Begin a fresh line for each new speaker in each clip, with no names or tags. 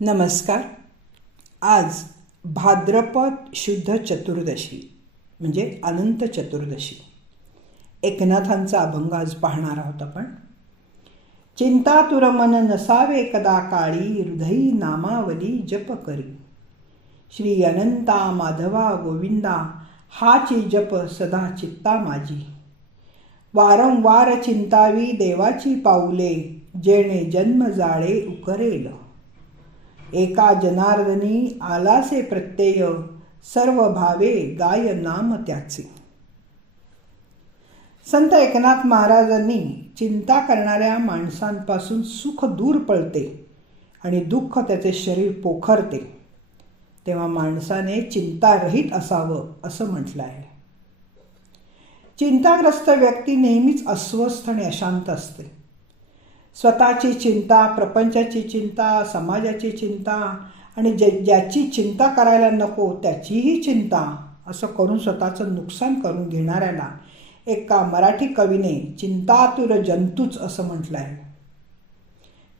नमस्कार. आज भाद्रपद शुद्ध चतुर्दशी म्हणजे अनंत चतुर्दशी. एकनाथांचा अभंग आज पाहणार आहोत आपण. चिंता मन नसावे कदा काळी हृदयी नामावली जप करी. श्री अनंता माधवा गोविंदा हाची जप सदा चित्ता माझी. वारंवार चिंतावी देवाची पाऊले जेणे जन्म जाळे उकरेल. एका जनार्दनी आलासे प्रत्यय सर्व भावे गाय नाम त्याचे. संत एकनाथ महाराजांनी चिंता करणाऱ्या माणसांपासून सुख दूर पळते आणि दुःख त्याचे शरीर पोखरते. तेव्हा माणसाने चिंतारहित असावं असं म्हटलं आहे चिंताग्रस्त व्यक्ती नेहमीच अस्वस्थ आणि अशांत असते. स्वतःची चिंता प्रपंचाची चिंता समाजाची चिंता आणि ज्या ज्याची चिंता करायला नको त्याचीही चिंता असं करून स्वतःचं नुकसान करून घेणाऱ्याला एका मराठी कवीने चिंतातुर जंतूच असं म्हटलं आहे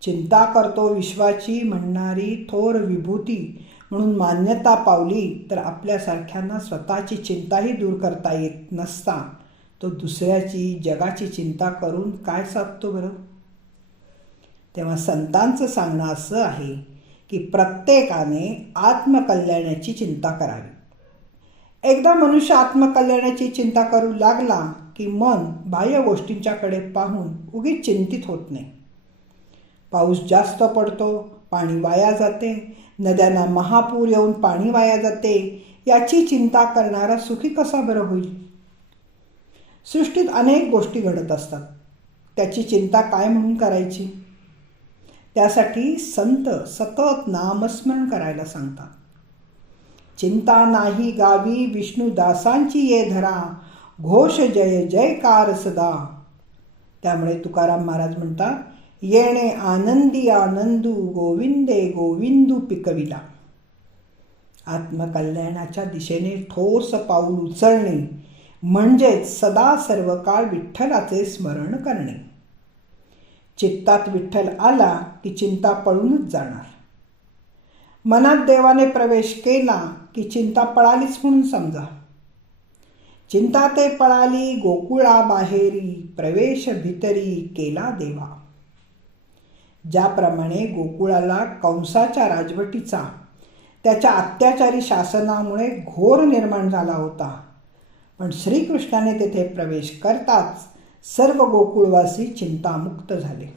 चिंता करतो विश्वाची म्हणणारी थोर विभूती म्हणून मान्यता पावली तर आपल्यासारख्यांना स्वतःची चिंताही दूर करता येत नसता. तो दुसऱ्याची जगाची चिंता करून काय साधतो बरं? तेव्हा संतांचं सांगणं असं आहे की प्रत्येकाने आत्मकल्याणाची चिंता करावी. एकदा मनुष्य आत्मकल्याणाची चिंता करू लागला की मन बाह्य गोष्टींच्याकडे पाहून उगीच चिंतित होत नाही. पाऊस जास्त पडतो पाणी वाया जाते नद्यांना महापूर येऊन पाणी वाया जाते याची चिंता करणारा सुखी कसा बरं होईल? सृष्टीत अनेक गोष्टी घडत असतात. त्याची चिंता काय म्हणून करायची? त्यासाठी संत सतत नामस्मरण करायला सांगतात. चिंता नाही गावी विष्णुदासांची ये धरा घोष जय जयकार सदा. त्यामुळे तुकाराम महाराज म्हणतात येणे आनंदी आनंदू गोविंदे गोविंदू पिकविला. आत्मकल्याणाच्या दिशेने ठोस पाऊल उचलणे म्हणजेच सदा सर्वकाळ विठ्ठलाचे स्मरण करणे. चित्तात विठ्ठल आला की चिंता पळूनच जाणार. मनात देवाने प्रवेश केला की चिंता पळालीच म्हणून समजा. चिंता ते पळाली गोकुळा बाहेरी प्रवेश भितरी केला देवा. ज्याप्रमाणे गोकुळाला कंसाच्या राजवटीचा त्याच्या अत्याचारी शासनामुळे घोर निर्माण झाला होता. पण श्रीकृष्णाने तेथे प्रवेश करताच सर्व गोकुळवासी चिंतामुक्त झाले.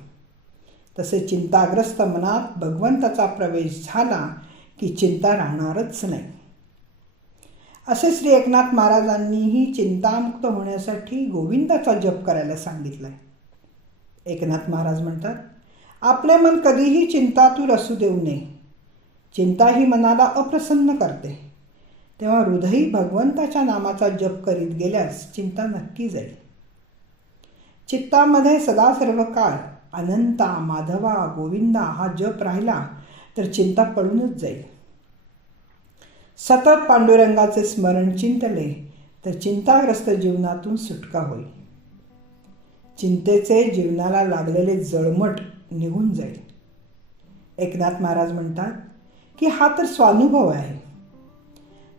तसे चिंताग्रस्त मनात भगवंताचा प्रवेश झाला की चिंता राहणारच नाही. असे श्री एकनाथ महाराजांनीही चिंतामुक्त होण्यासाठी गोविंदाचा जप करायला सांगितलाय. एकनाथ महाराज म्हणतात आपले मन कधीही चिंतातूर असू देऊ नये. चिंता ही मनाला अप्रसन्न करते. तेव्हा हृदयी भगवंताच्या नामाचा जप करीत गेल्यास चिंता नक्की जाईल. चित्तामध्ये सदा सर्व काळ अनंता माधवा गोविंदा हा जप राहिला तर चिंता पडूनच जाईल. सतत पांडुरंगाचे स्मरण चिंतले तर चिंताग्रस्त जीवनातून सुटका होईल. चिंतेचे जीवनाला लागलेले जळमट निघून जाईल. एकनाथ महाराज म्हणतात की हा तर स्वानुभव आहे.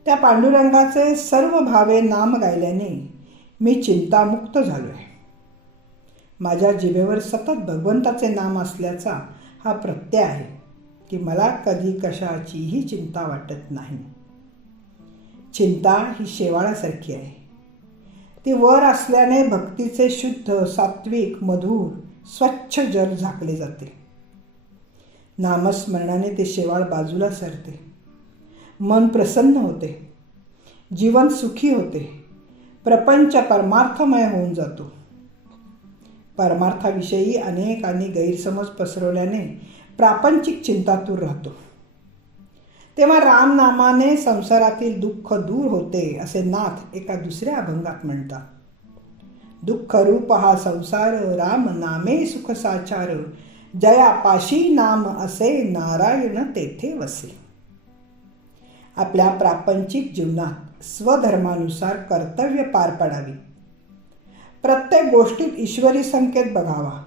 त्या पांडुरंगाचे सर्व भावे नाम गायल्याने मी चिंतामुक्त झालो आहे माझ्या जिभेवर सतत भगवंताचे नाम असल्याचा हा प्रत्यय आहे की मला कधी कशाचीही चिंता वाटत नाही. चिंता ही शेवाळासारखी आहे. ती वर असल्याने भक्तीचे शुद्ध सात्विक मधुर स्वच्छ जल झाकले जाते. नामस्मरणाने ते शेवाळ बाजूला सरते. मन प्रसन्न होते. जीवन सुखी होते. प्रपंच परमार्थमय होऊन जातो. परमार्थाविषयी अनेकांनी गैरसमज पसरवल्याने प्रापंचिक चिंतातूर राहतो. तेव्हा रामनामाने संसारातील दुःख दूर होते असे नाथ एका दुसऱ्या अभंगात म्हणतात. दुःख रूप हा संसार राम नामे सुख साचार जया पाशी नाम असे नारायण तेथे वसे. आपल्या प्रापंचिक जीवनात स्वधर्मानुसार कर्तव्य पार पडावी. प्रत्येक गोष्टीत ईश्वरी संकेत बघावा.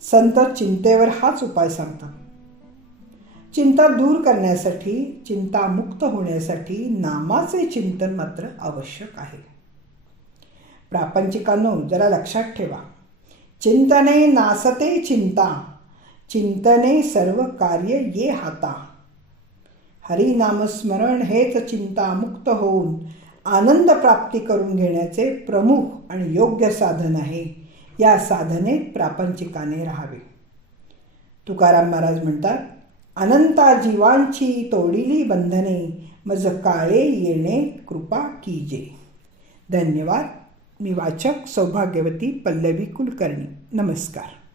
संत चिंतेवर हाच उपाय सांगतात. चिंता दूर करण्यासाठी चिंतामुक्त होण्यासाठी नामाचे चिंतन मात्र आवश्यक आहे. प्रापंचिकांनो जरा लक्षात ठेवा. चिंतने नासते चिंता चिंतने सर्व कार्य ये हाता. हरिनामस्मरण हेच चिंतामुक्त होऊन आनंद प्राप्ती करून घेण्याचे प्रमुख आणि योग्य साधन आहे. या साधने प्रापंचिकाने राहावे. तुकाराम महाराज म्हणतात अनंता जीवांची तोडिली बंधने मज काळे येणे कृपा कीजे. धन्यवाद. मी वाचक सौभाग्यवती पल्लवी कुलकर्णी. नमस्कार.